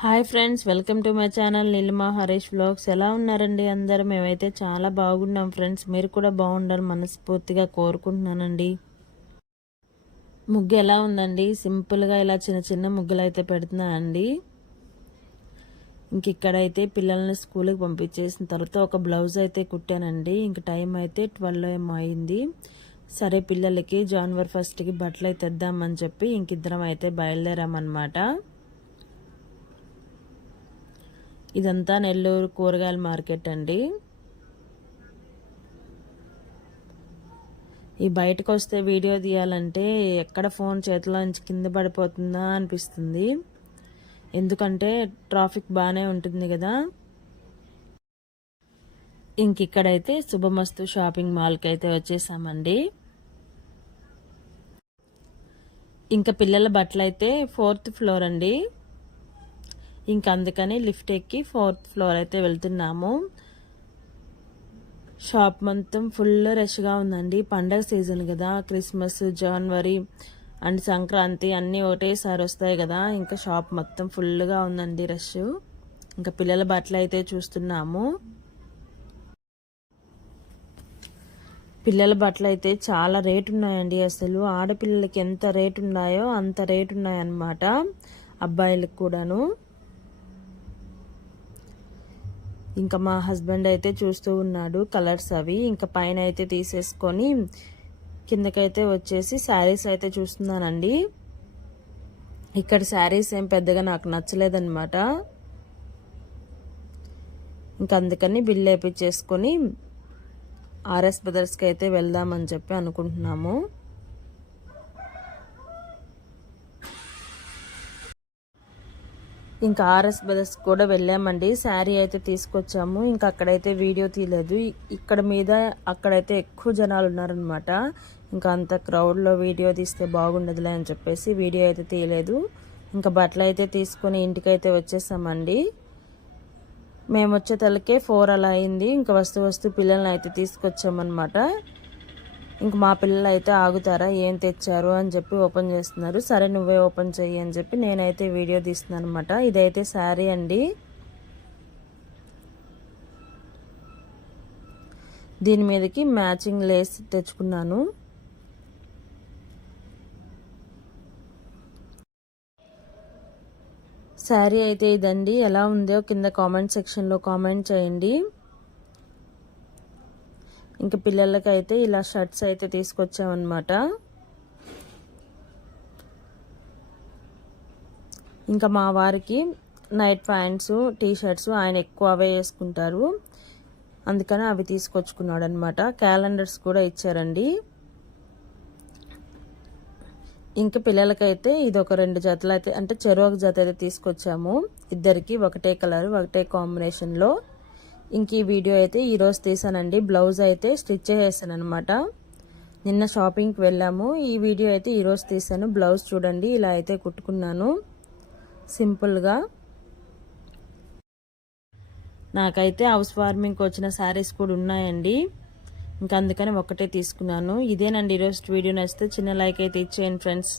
Hi friends, welcome to my channel Neelima Harish vlogs. ఎలా ఉన్నారండి అందరూ? మేమైతే చాలా బాగున్నాం ఫ్రెండ్స్. మీరు కూడా బాగుండాలి మనస్ఫూర్తిగా కోరుకుంటున్నానండి. ముగ్గు ఎలా ఉందండి? సింపుల్గా ఇలా చిన్న చిన్న ముగ్గులు అయితే పెడుతున్నానండి. ఇంక ఇక్కడైతే పిల్లల్ని స్కూల్కి పంపించేసిన తర్వాత ఒక బ్లౌజ్ అయితే కుట్టానండి. ఇంక టైం అయితే 12 ఏమో అయింది. సరే పిల్లలకి జనవరి 1కి బట్టలు అయితే తెద్దామని చెప్పి ఇంకిద్దరం అయితే బయలుదేరామన్నమాట. ఇదంతా నెల్లూరు కూరగాయల మార్కెట్ అండి. ఈ బయటకు వస్తే వీడియో తీయాలంటే ఎక్కడ ఫోన్ చేతిలో నుంచి కింద పడిపోతుందా అనిపిస్తుంది. ఎందుకంటే ట్రాఫిక్ బాగానే ఉంటుంది కదా. ఇంకిక్కడైతే శుభమస్తు షాపింగ్ మాల్కి అయితే వచ్చేసామండి. ఇంకా పిల్లల బట్టలు అయితే 4th ఫ్లోర్ అండి. ఇంకా అందుకని లిఫ్ట్ ఎక్కి 4th ఫ్లోర్ అయితే వెళ్తున్నాము. షాప్ మొత్తం ఫుల్ రష్గా ఉందండి. పండగ సీజన్ కదా, క్రిస్మస్, జనవరి అండ్ సంక్రాంతి అన్నీ ఒకటేసారి వస్తాయి కదా. ఇంకా షాప్ మొత్తం ఫుల్గా ఉందండి రష్. ఇంకా పిల్లల బట్టలు అయితే చూస్తున్నాము. పిల్లల బట్టలు అయితే చాలా రేటు ఉన్నాయండి. అసలు ఆడపిల్లలకి ఎంత రేటు ఉన్నాయో అంత రేటు ఉన్నాయన్నమాట, అబ్బాయిలకు కూడాను. ఇంకా మా హస్బెండ్ అయితే చూస్తూ ఉన్నాడు కలర్స్ అవి. ఇంకా పైన అయితే తీసేసుకొని కిందకైతే వచ్చేసి శారీస్ అయితే చూస్తున్నానండి. ఇక్కడ శారీస్ ఏం పెద్దగా నాకు నచ్చలేదన్నమాట. ఇంకా అందుకని బిల్ వేయించేసుకొని ఆర్ఎస్ బ్రదర్స్కి అయితే వెళ్దామని చెప్పి అనుకుంటున్నాము. ఇంకా ఆర్ఎస్ బ్రదర్స్ కూడా వెళ్ళామండి. శారీ అయితే తీసుకొచ్చాము. ఇంకా అక్కడైతే వీడియో తీయలేదు. ఇక్కడ మీద అక్కడైతే ఎక్కువ జనాలు ఉన్నారనమాట. ఇంకా అంత క్రౌడ్లో వీడియో తీస్తే బాగుండదులే అని చెప్పేసి వీడియో అయితే తీయలేదు. ఇంకా బట్టలు అయితే తీసుకొని ఇంటికైతే వచ్చేసామండి. మేము వచ్చే తలకే 4 అలా అయింది. ఇంకా వస్తూ పిల్లల్ని అయితే తీసుకొచ్చామన్నమాట. ఇంక మా పిల్లలు అయితే ఆగుతారా, ఏం తెచ్చారు అని చెప్పి ఓపెన్ చేస్తున్నారు. సరే నువ్వే ఓపెన్ చెయ్యి అని చెప్పి నేనైతే వీడియో తీస్తున్నాను అనమాట. ఇదైతే శారీ అండి. దీని మీదకి మ్యాచింగ్ లేస్ తెచ్చుకున్నాను. శారీ అయితే ఇదండి. ఎలా ఉందో కింద కామెంట్ సెక్షన్లో కామెంట్ చేయండి. ఇంకా పిల్లలకైతే ఇలా షర్ట్స్ అయితే తీసుకొచ్చామన్నమాట. ఇంకా మా వారికి నైట్ ప్యాంట్స్, టీ షర్ట్స్ ఆయన ఎక్కువ అవే వేసుకుంటారు, అందుకని అవి తీసుకొచ్చుకున్నాడు అనమాట. క్యాలెండర్స్ కూడా ఇచ్చారండి. ఇంకా పిల్లలకైతే ఇది ఒక 2 జతలు అయితే, అంటే చెరొక జత అయితే తీసుకొచ్చాము. ఇద్దరికి ఒకటే కలర్, ఒకటే కాంబినేషన్లో. ఇంక ఈ వీడియో అయితే ఈరోజు తీసానండి. బ్లౌజ్ అయితే స్టిచ్ చేసేసాను అనమాట. నిన్న షాపింగ్కి వెళ్ళాము. ఈ వీడియో అయితే ఈరోజు తీసాను. బ్లౌజ్ చూడండి, ఇలా అయితే కుట్టుకున్నాను సింపుల్గా. నాకైతే హౌస్ వార్మింగ్కి వచ్చిన శారీస్ కూడా ఉన్నాయండి. ఇంకా అందుకని ఒకటే తీసుకున్నాను. ఇదేనండి ఈరోజు వీడియో. నచ్చితే చిన్న లైక్ అయితే ఇచ్చేయండి ఫ్రెండ్స్.